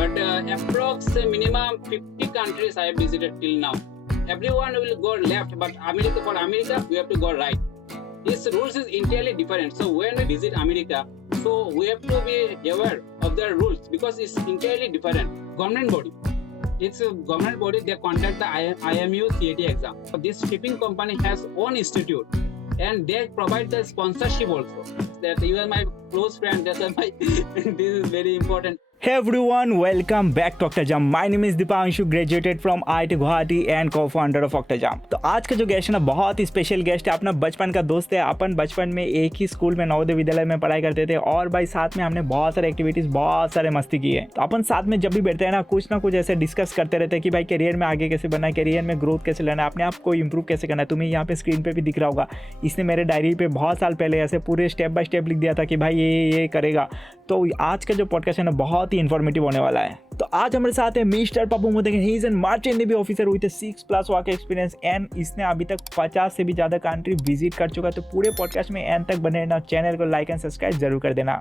but approx minimum 50 countries I have visited till now. Everyone will go left, but for America, we have to go right. This rules is entirely different. So when we visit America, so we have to be aware of their rules because it's entirely different. Government body. It's a government body. They conduct the IMU CET exam. This shipping company has own institute, and they provide the sponsorship also. That you are my close friend. That's why this is very important. Hey everyone, welcome back to OctaJump. My name is Dipanshu, graduated from IIT Guwahati and co-founder of OctaJump. तो आज का जो guest है ना बहुत ही special guest है, अपना बचपन का दोस्त है। अपन बचपन में एक ही स्कूल में नवोदय विद्यालय में पढ़ाई करते थे और भाई साथ में हमने बहुत सारे एक्टिविटीज़ बहुत सारे मस्ती की है। तो अपन साथ में जब भी बैठते हैं ना कुछ ऐसे डिस्कस करते रहते हैं कि भाई करियर में आगे कैसे बनना है, करियर में ग्रोथ कैसे लेना है, अपने आप को इंप्रूव कैसे करना है। तुम्हें यहाँ पे स्क्रीन पे भी दिख रहा होगा, इसने मेरे डायरी पे बहुत साल पहले ऐसे पूरे स्टेप बाय स्टेप लिख दिया था कि भाई ये करेगा। तो आज का जो पॉडकास्ट है ना बहुत ही इन्फॉर्मेटिव होने वाला है। तो आज हमारे साथ है mister Pappu modak. He is an merchant navy officer with 6+ work experience and इसने अभी तक 50 से भी ज़्यादा कंट्री विजिट कर चुका है। तो पूरे पॉडकास्ट में एंड तक बने रहना, चैनल को लाइक एंड सब्सक्राइब जरूर कर देना।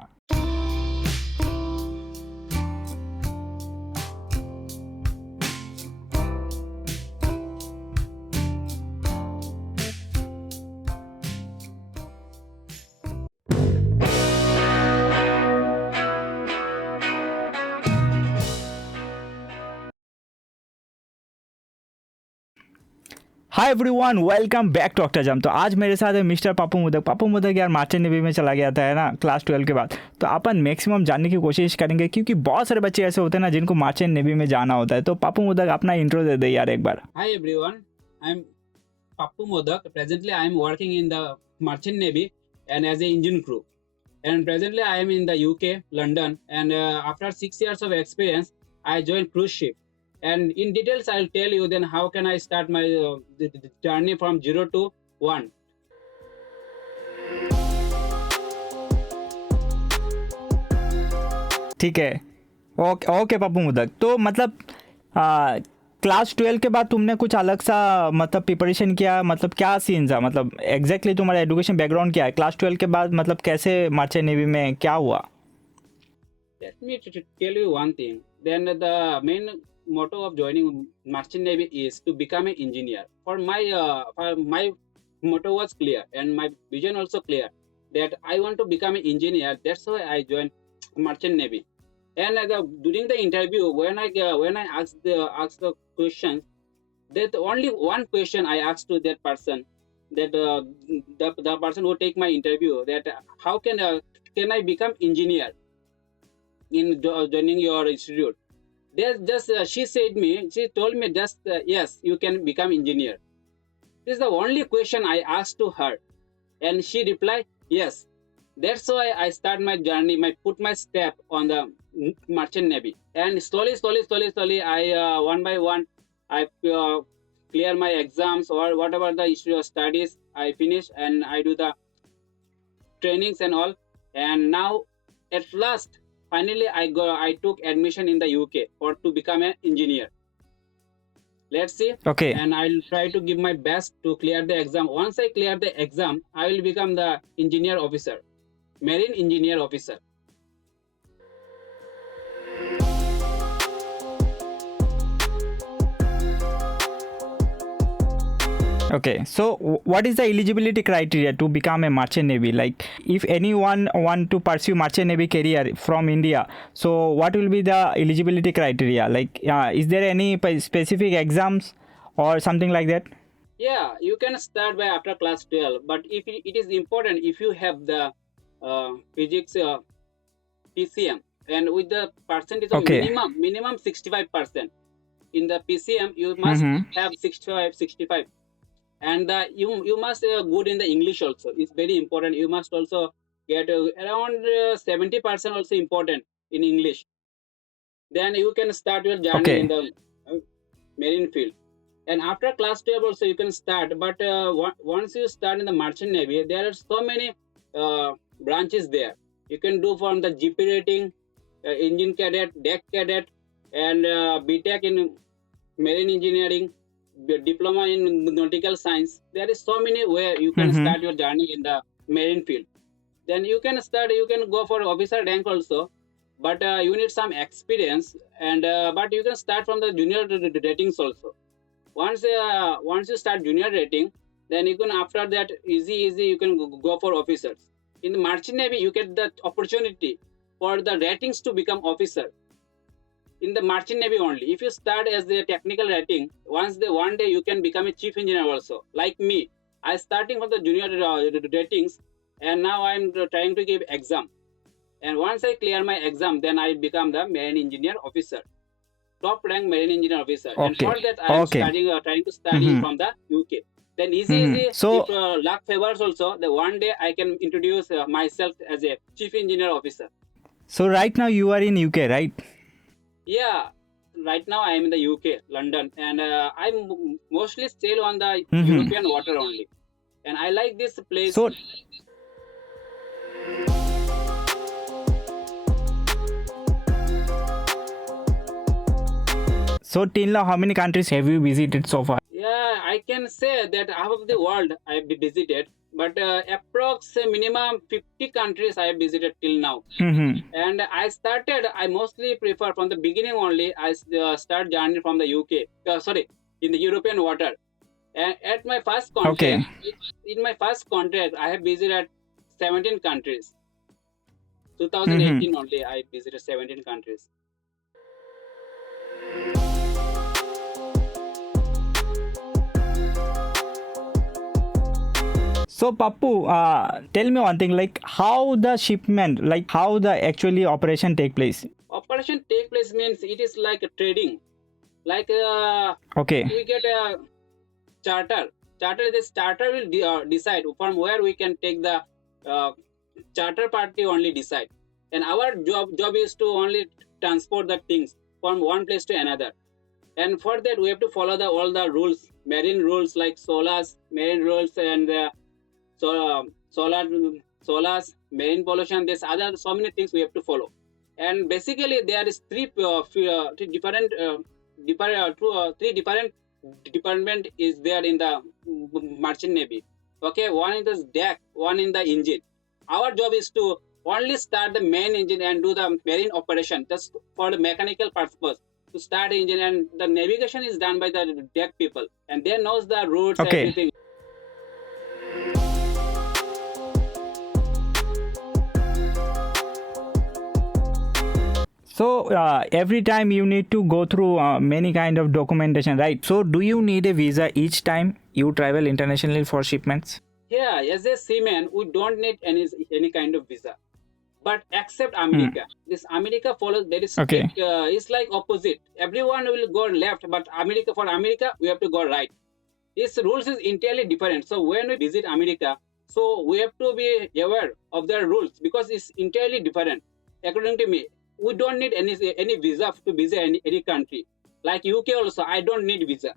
Hi everyone, welcome back to Octajump. तो आज मेरे साथ है मिस्टर पप्पू मोदक। पप्पू मोदक यार मर्चेंट नेवी में चला गया था है ना क्लास 12 के बाद। तो अपन मैक्सिमम जानने की कोशिश करेंगे क्योंकि बहुत सारे बच्चे ऐसे होते हैं ना जिनको मर्चेंट नेवी में जाना होता है। तो पप्पू मोदक अपना इंट्रो दे दे यार एक बार। Hi everyone, I'm Pappu Modak. Presently, I am working in the Merchant Navy and as an engine crew. And presently, I am in the UK, London. And after 6 years of experience, I joined cruise ship. And in details, I'll tell you then how can I start my the journey from 0 to 1. ठीक है, okay Pappu modak. तो मतलब class 12 के बाद तुमने कुछ अलग सा मतलब प्रिपरेशन किया, मतलब क्या सीन था, मतलब एग्जैक्टली तुम्हारा एजुकेशन बैकग्राउंड क्या है? क्लास 12 के बाद मतलब कैसे मर्चेंट नेवी में क्या हुआ? Let me tell you one thing. Then the main motto of joining Merchant Navy is to become an engineer. For my motto was clear and my vision also clear that I want to become an engineer. That's why I joined Merchant Navy. And during the interview, when I asked the questions, that only one question I asked to that person, that the person who take my interview, that how can I become engineer in joining your institute? She told me just yes, you can become engineer. This is the only question I asked to her, and she replied yes. That's why I start my journey, put my step on the Merchant Navy, and slowly, I one by one, I clear my exams or whatever the issue of studies I finish, and I do the trainings and all, and now at last. Finally, I took admission in the UK to become an engineer. Let's see. Okay. And I'll try to give my best to clear the exam. Once I clear the exam, I will become the engineer officer, marine engineer officer. Okay, so what is the eligibility criteria to become a merchant navy? Like, if anyone want to pursue merchant navy career from India, so what will be the eligibility criteria? Like, is there any specific exams or something like that? Yeah, you can start by after class 12, but if it is important if you have the physics PCM, and with the percentage of minimum 65%. In the PCM, you must have 65. And you must good in the English also. It's very important. You must also get around 70% also important in English. Then you can start your journey in the marine field. And after class 12 also you can start. But once you start in the Merchant Navy, there are so many branches there. You can do from the GP rating, engine cadet, deck cadet, and B.Tech in marine engineering, diploma in nautical science. There is so many where you can start your journey in the marine field. Then you can go for officer rank also. but you need some experience, and but you can start from the junior ratings also. Once you start junior rating, then you can, after that, easy you can go for officers. In the merchant navy, you get the opportunity for the ratings to become officer in the merchant navy only. If you start as the technical rating, one day you can become a chief engineer also. Like me, I starting from the junior ratings, and now I'm trying to give exam. And once I clear my exam, then I become the marine engineer officer, top rank marine engineer officer. And Okay. for that, I am Okay. trying to study from the UK. Then easy. So If luck favors also, the one day I can introduce myself as a chief engineer officer. so right now you are in UK, right? Yeah, right now I am in the UK, London, and I mostly sail on the European water only. And I like this place. So so till now, how many countries have you visited so far? Yeah, I can say that half of the world I have visited, but approx minimum 50 countries I have visited till now. And I mostly prefer from the beginning only. I start journey from the UK, in the European water. And at my first contract, Okay. in my first contract, I have visited 17 countries. 2018 only, I visited 17 countries. So Pappu, tell me one thing, like how the shipment, like how the actually operation take place. Operation take place means it is like a trading. Like Okay. we get a charter. This charter will decide from where we can take the charter party only decide. And our job is to only transport the things from one place to another. And for that, we have to follow all the rules, marine rules like SOLAS, marine rules, and SOLAS, marine pollution. There's other so many things we have to follow. And basically, there is three different department is there in the merchant navy. Okay, one in the deck, one in the engine. Our job is to only start the main engine and do the marine operation just for the mechanical purpose, to start the engine, and the navigation is done by the deck people, and they knows the routes, Okay. everything. So every time you need to go through many kind of documentation, right? So do you need a visa each time you travel internationally for shipments? Yeah, as a seaman, we don't need any kind of visa, but except America. This America follows very strict. Okay. It's like opposite. Everyone will go left, but for America we have to go right. These rules is entirely different. So when we visit America, so we have to be aware of their rules because it's entirely different. According to me, we don't need any visa to visit any country. Like UK also, I don't need visa.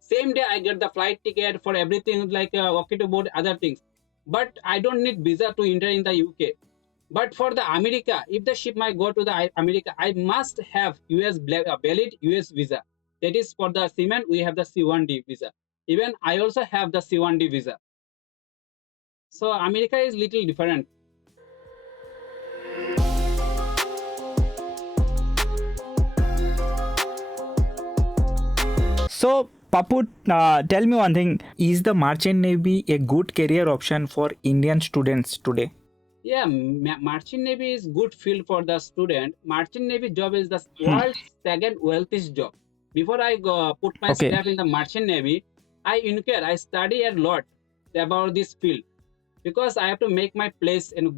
Same day I get the flight ticket for everything, like walkie to board, other things. But I don't need visa to enter in the UK. But for the America, if the ship might go to the America, I must have valid US visa. That is for the seaman, we have the C1D visa. Even I also have the C1D visa. So America is little different. So Pappu, tell me one thing, is the merchant navy a good career option for Indian students today? Yeah, merchant navy is good field for the student. Merchant navy job is the world's second wealthiest job. Before I put myself in the merchant navy, I study a lot about this field because I have to make my place and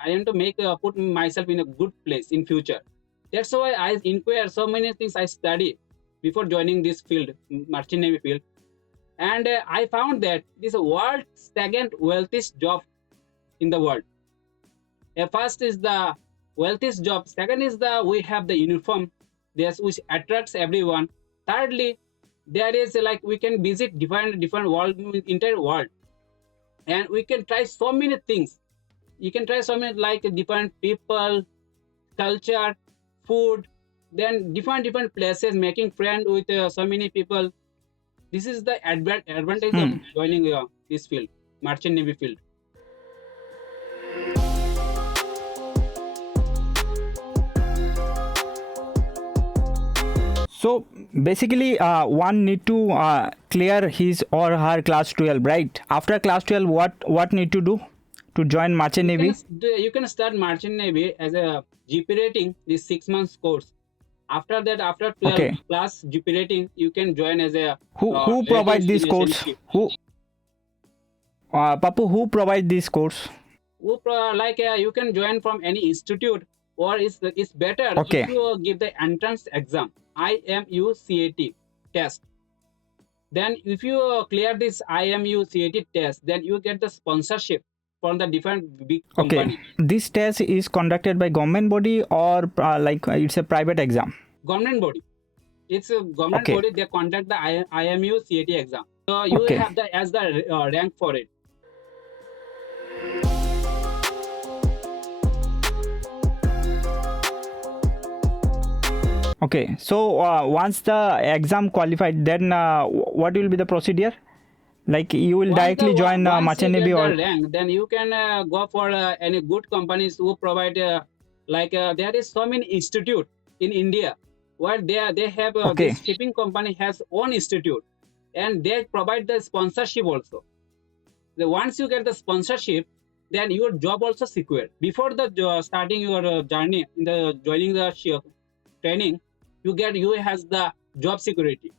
I have to put myself in a good place in future. That's why I inquire so many things. I study before joining this field, merchant navy field, and I found that this is the world's second wealthiest job in the world. First is the wealthiest job. Second is we have the uniform, which attracts everyone. Thirdly, there is like we can visit different world, entire world, and we can try so many things. You can try so many like different people, culture, food, then different places, making friend with so many people. This is the advantage of joining this field, merchant navy field. So basically, one need to clear his or her class 12, right? After class 12, what need to do to join Merchant Navy? You can start Merchant Navy as a GP rating, this 6 months course. After that, after 12 Okay. plus GP rating, you can join as a Who provide latest this generation course? ship. Who Pappu, who provide this course? Like you can join from any institute, or it's better if Okay. you give the entrance exam, IMU CET test. Then if you clear this IMU CET test, then you get the sponsorship from the different big Okay. company. This test is conducted by government body or like it's a private exam? Government body. It's a government Okay. body. They conduct the IMU CET exam. So you Okay. have the as the rank for it. Okay. So once the exam qualified, then what will be the procedure? Like you will directly join Once you Merchant Navy get or the rank, then you can go for any good companies who provide there is so many institute in India where they have okay. this shipping company has own institute, and they provide the sponsorship also. Once you get the sponsorship, then your job also secure. Before the starting your journey in the joining the training, you has the job security.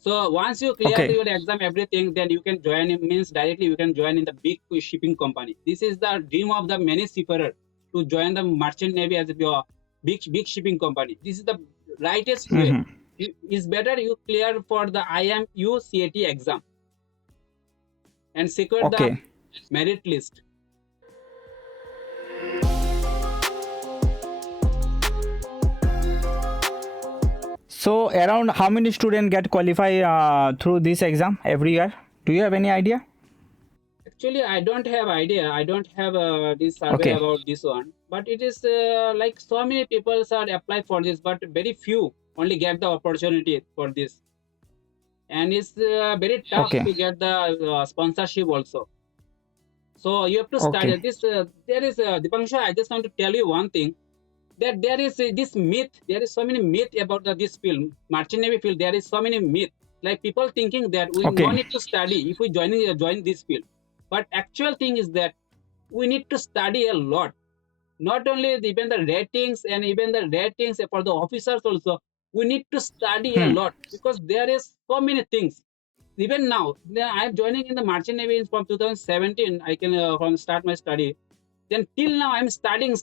So once you clear Okay. your exam, everything, then you can join. It means directly you can join in the big shipping company. This is the dream of the many seafarer to join the merchant navy as a big shipping company. This is the rightest way. Mm-hmm. It's better you clear for the IMU CET exam and secure the Okay. merit list. So around how many students get qualified through this exam every year? Do you have any idea? Actually, I don't have idea. I don't have this survey Okay. about this one. But it is like so many people are apply for this, but very few only get the opportunity for this. And it's very tough Okay. to get the sponsorship also. So you have to study Okay. this. There is Dipanshu. I just want to tell you one thing, that there is this myth. There is so many myth about this field, merchant navy field. There is so many myth. Like people thinking that we no Okay. need to study if we join this field. But actual thing is that we need to study a lot. Not only even the ratings and even the ratings for the officers also. We need to study a Hmm. lot because there is so many things. Even now, I'm joining in the merchant navy from 2017. I can from start my study. Then till now, I'm studying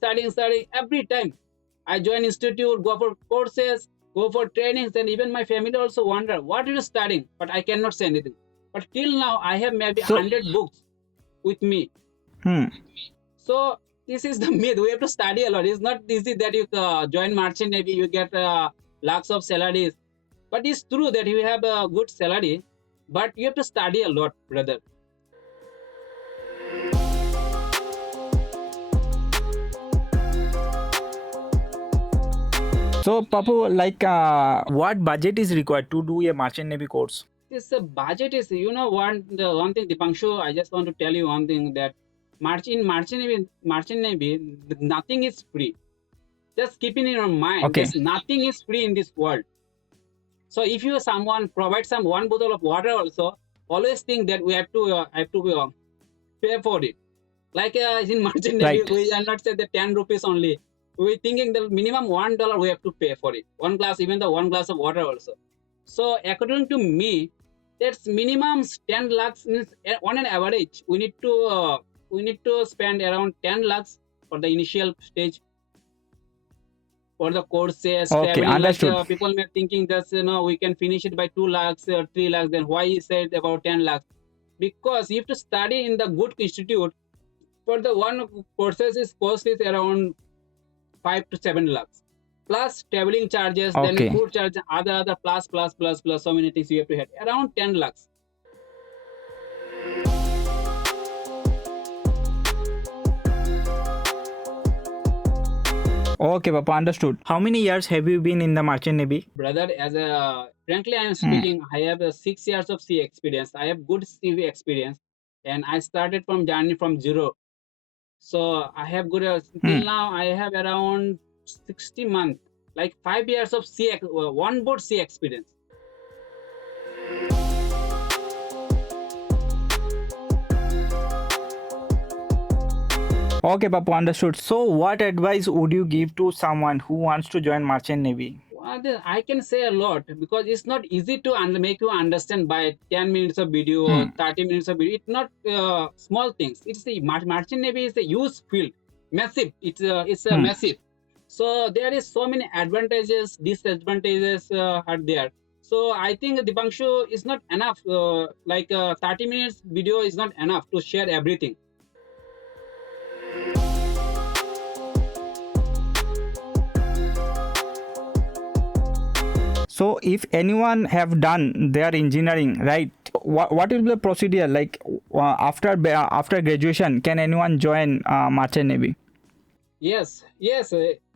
every time. I join institute, go for courses, go for trainings, and even my family also wonder what are you studying, but I cannot say anything. But till now, I have maybe So 100 books with me. hmm. So this is the myth. We have to study a lot. It's not easy that you join merchant navy, you get lakhs of salaries. But it's true that you have a good salary, but you have to study a lot, brother. So Papu, like what budget is required to do a Merchant Navy course? This budget is, the one thing, Dipanshu, I just want to tell you one thing that merchant navy, nothing is free. Just keep it in your mind. Okay. There's nothing is free in this world. So if you someone provide some one bottle of water also, always think that we have to pay for it. Like in merchant navy, Right. we are not say the 10 rupees only. We thinking the minimum $1 we have to pay for it. One glass, even the one glass of water also. So according to me, that's minimum 10 lakhs means on an average we need to spend around 10 lakhs for the initial stage for the courses, Okay. traveling. Like Understood. people may thinking that we can finish it by 2 lakhs or 3 lakhs. Then why he said about 10 lakhs? Because you have to study in the good institute. For the one courses, is cost is around 5 to 7 lakhs. Plus traveling charges, then Okay. food charge, other plus so many things you have to have around 10 lakhs. Okay, Papa. Understood. How many years have you been in the Merchant Navy? Brother, as a frankly I am Hmm. speaking, I have 6 years of sea experience. I have good CV experience, and I started from journey from zero. So I have good Hmm. till now I have around 60 months like 5 years of one board sea experience. Okay, Pappu, understood. So, what advice would you give to someone who wants to join Merchant Navy? I can say a lot because it's not easy to make you understand by 10 minutes of video or Hmm. 30 minutes of video. It's not small things. It's the Merchant Navy is a huge field, massive. It's a Hmm. massive. So there is so many advantages, disadvantages are there. So I think Dipanshu is not enough. 30 minutes video is not enough to share everything. So, if anyone have done their engineering, right? What will be the procedure like after graduation? Can anyone join Merchant Navy? Yes.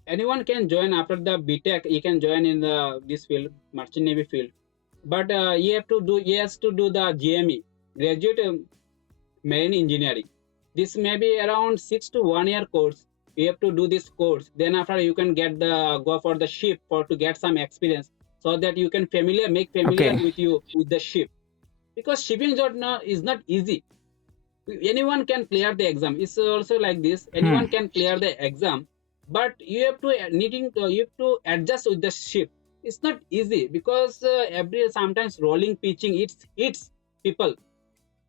Anyone can join after the B.Tech. You can join in the this field, Merchant Navy field. But he has to do the GME, graduate marine engineering. This may be around 6 to 1 year course. You have to do this course. Then after you can go for the ship for to get some experience, so that you can make familiar Okay. with you with the ship. Because shipping job now is not easy. Anyone can clear the exam. It's also like this. Hmm. Anyone can clear the exam, but you have to adjust with the ship. It's not easy because every sometimes rolling pitching it's people,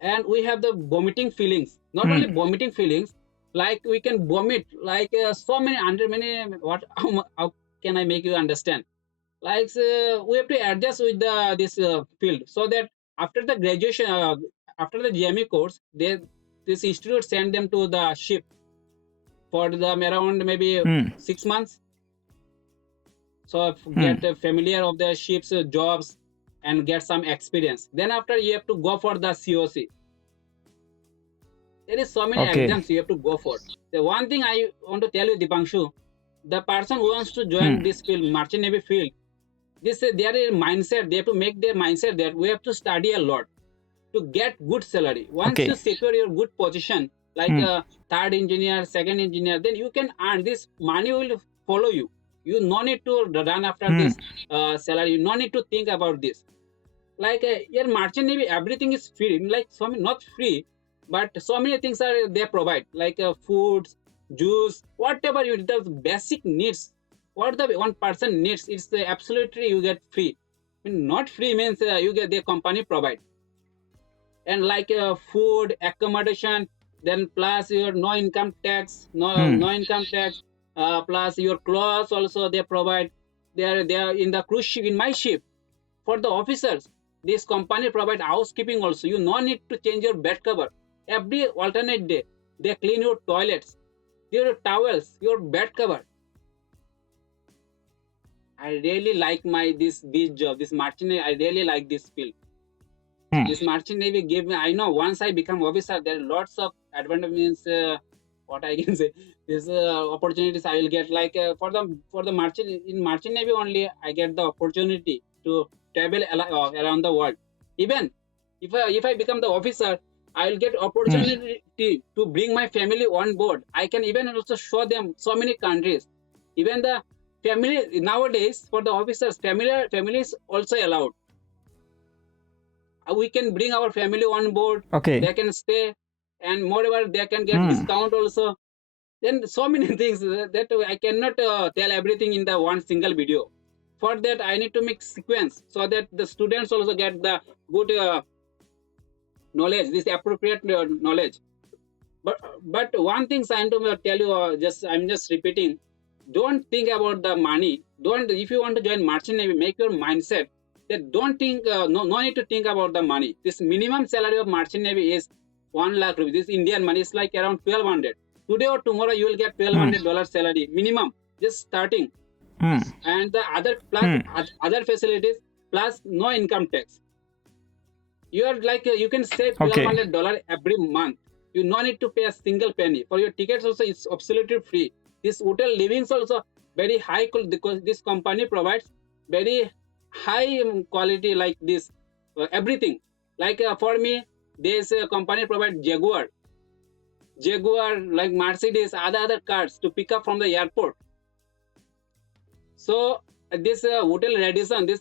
and we have the vomiting feelings. Not Hmm. only vomiting feelings, like we can vomit like so many under many what how can I make you understand? Like we have to adjust with the this field, so that after the graduation, after the GME course, this institute send them to the ship for them around maybe Hmm. 6 months. So Hmm. get familiar of the ship's jobs and get some experience. Then after you have to go for the COC. There is so many Okay. exams you have to go for. The one thing I want to tell you, Dipanshu, the person who wants to join Hmm. this field, Merchant Navy field, this their mindset. They have to make their mindset that we have to study a lot to get good salary. Once Okay. you secure your good position, like Hmm. a third engineer, second engineer, then you can earn this money will follow you. You no need to run after Hmm. this salary. You no need to think about this. Like here, Merchant Navy, everything is free. Like so many, not free, but so many things are they provide, like foods, juice, whatever you the basic needs. What the one person needs, it's absolutely you get free. I mean, not free means you get the company provide, and like food, accommodation, then plus your no income tax, Hmm. no income tax, plus your clothes also they provide. They are in the cruise ship, in my ship, for the officers. This company provide housekeeping also. You no need to change your bed cover every alternate day. They clean your toilets, your towels, your bed cover. I really like this job, this marching. I really like this field. Hmm. This Merchant Navy gave me. I know once I become officer, there are lots of advantages. What I can say, these opportunities I will get. Like for the Merchant Navy only, I get the opportunity to travel around the world. Even if I become the officer, I will get Hmm. opportunity to bring my family on board. I can even also show them so many countries. Even the family nowadays for the officers, family is also allowed. We can bring our family on board. Okay. They can stay, and moreover they can get Hmm. discount also. Then so many things that I cannot tell everything in the one single video. For that I need to make sequence, so that the students also get the good knowledge, this appropriate knowledge. But one thing I'm to tell you, I'm just repeating, don't think about the money. Don't, if you want to join Merchant Navy, make your mindset that don't think, no need to think about the money. This minimum salary of Merchant Navy is 1 lakh rupees. This Indian money is like around 1200. Today or tomorrow you will get Hmm. $1200 salary minimum, just starting. Hmm. And the other plus Hmm. other facilities, plus no income tax. You are like you can save Okay. $1200 every month. You no need to pay a single penny for your tickets. Also, it's absolutely free. This hotel livings also very high because this company provides very high quality, like this everything. Like for me, this company provide Jaguar, like Mercedes, other cars to pick up from the airport. So this hotel Radisson, this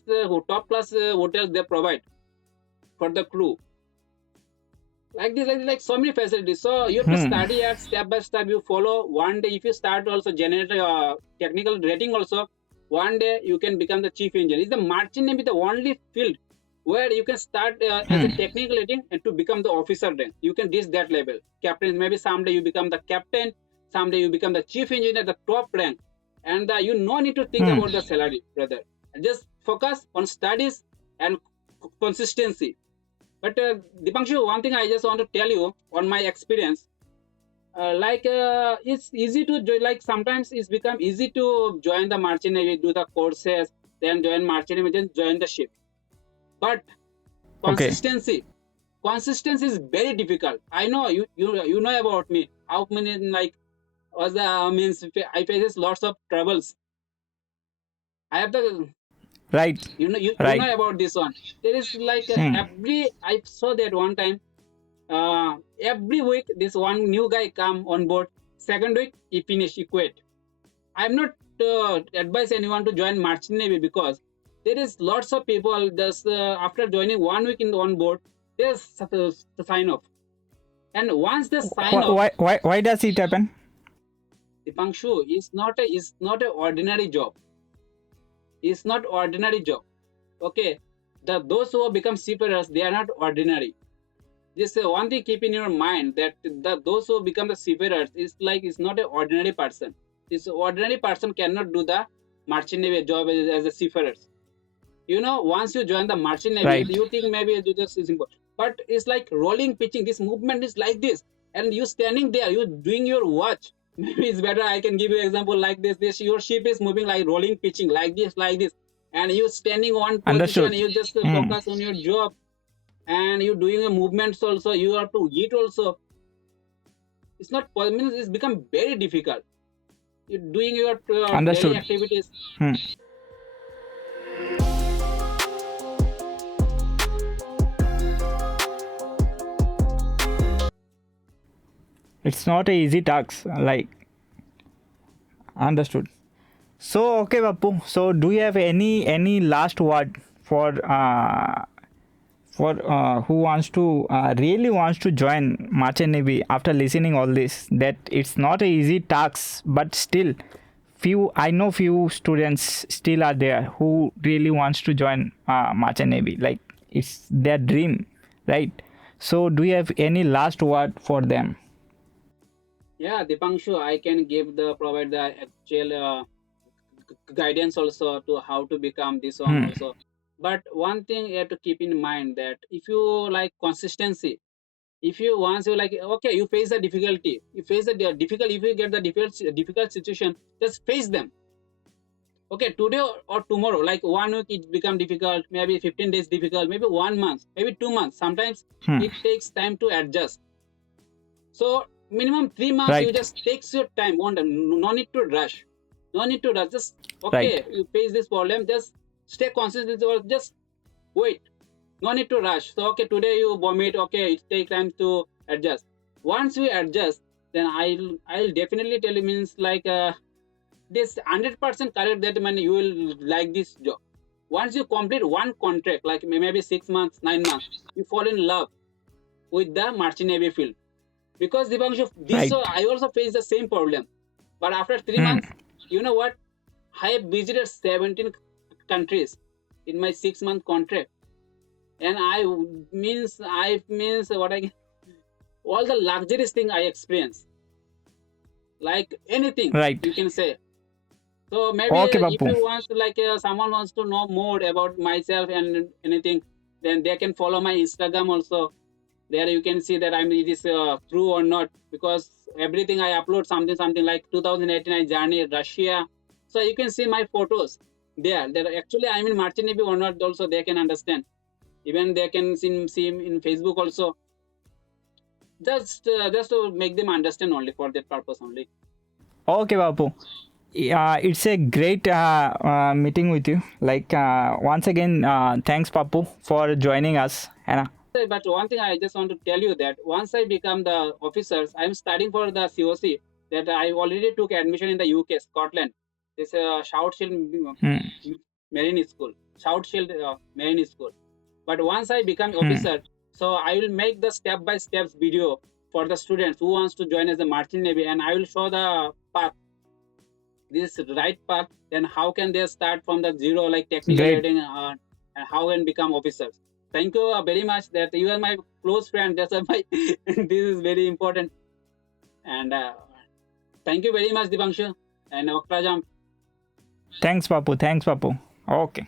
top class hotels they provide for the crew. Like this, like so many facilities. So you have to Hmm. study at step by step. You follow one day. If you start also generate technical rating also, one day you can become the chief engineer. Is the marching navy the only field where you can start as a Hmm. technical rating and to become the officer rank. You can reach that level. Captain, maybe someday you become the captain. Someday you become the chief engineer, the top rank, and you no need to think Hmm. about the salary, brother. Just focus on studies and consistency. But Dipanshu, one thing I just want to tell you on my experience, it's easy to join. Like sometimes it's become easy to join the merchant navy, do the courses, then join merchant navy, then join the ship. But Okay. consistency, consistency is very difficult. I know you know about me. How many like was the means I faces lots of troubles. I have the Right. you Right. know about this one. There is like Hmm. every I saw that one time every week this one new guy come on board. Second week he finish, he quit. I'm not advise anyone to join merchant navy because there is lots of people just after joining 1 week in the on board they sign off, and once they sign off, Why does it happen? Dipanshu is not a ordinary job. It's not ordinary job. Okay, the those who become seafarers they are not ordinary. Just one thing keep in your mind that those who become the seafarers is like it's not an ordinary person. This ordinary person cannot do the merchant navy job as a seafarers. You know, once you join the merchant navy, Right. you think maybe you just simple, but it's like rolling pitching. This movement is like this, and you standing there, you doing your watch. Maybe it's better. I can give you an example like this. This your ship is moving like rolling pitching, like this, and you standing one position. Understood. You just Hmm. focus on your job and you doing the movements also, you have to eat also. It's not means it's become very difficult. You're doing your daily Understood. activities. Hmm. It's not a easy task. Like, understood. So okay, Pappu. So do you have any last word for who wants to really wants to join merchant navy after listening all this? That it's not a easy task, but still, few students still are there who really wants to join merchant navy. Like it's their dream, right? So do you have any last word for them? Yeah, Dipanshu, I can give the provide the actual guidance also to how to become this one Hmm. also. But one thing you have to keep in mind that if you like consistency, if you once you like okay, you face the difficulty, you face the difficult. If you get the difficult situation, just face them. Okay, today or tomorrow, like 1 week it become difficult, maybe 15 days difficult, maybe 1 month, maybe 2 months. Sometimes Hmm. it takes time to adjust. So minimum 3 months, you Right. just takes your time. No need to rush. No need to rush. Just Right. okay, you face this problem. Just stay consistent or just wait. No need to rush. So okay, today you vomit. Okay, it take time to adjust. Once we adjust, then I'll definitely tell you means like this 100% correct that man you will like this job. Once you complete one contract, like maybe 6 months, 9 months, you fall in love with the merchant navy field. Because Dipanshu, this Right. I also face the same problem. But after three Hmm. months, you know what? I have visited 17 countries in my 6 month contract, and I means what I all the luxurious thing I experience, like anything Right. you can say. So maybe Okay, if Pappu. you want to like someone wants to know more about myself and anything, then they can follow my Instagram also. There you can see that I'm it is true or not because everything I upload something like 2018 I journey Russia. So you can see my photos there. That actually I'm in merchant navy or not. Also they can understand. Even they can see in Facebook also. Just to make them understand only for that purpose only. Okay, Bapu. It's a great meeting with you. Like once again, thanks, Papu, for joining us. And But one thing I just want to tell you that once I become the officers, I'm studying for the COC that I already took admission in the UK, Scotland. this Shout Shield Hmm. Marine School, Shout Shield Marine School. But once I become Hmm. officer, so I will make the step by steps video for the students who wants to join as the Marine Navy, and I will show the path, this right path. Then how can they start from the zero, like technical Great. editing, and how can become officers. Thank you very much. That you are my close friend. That's why this is very important. And thank you very much, Dipanshu and OctaJump. Thanks, Pappu. Thanks, Pappu. Okay.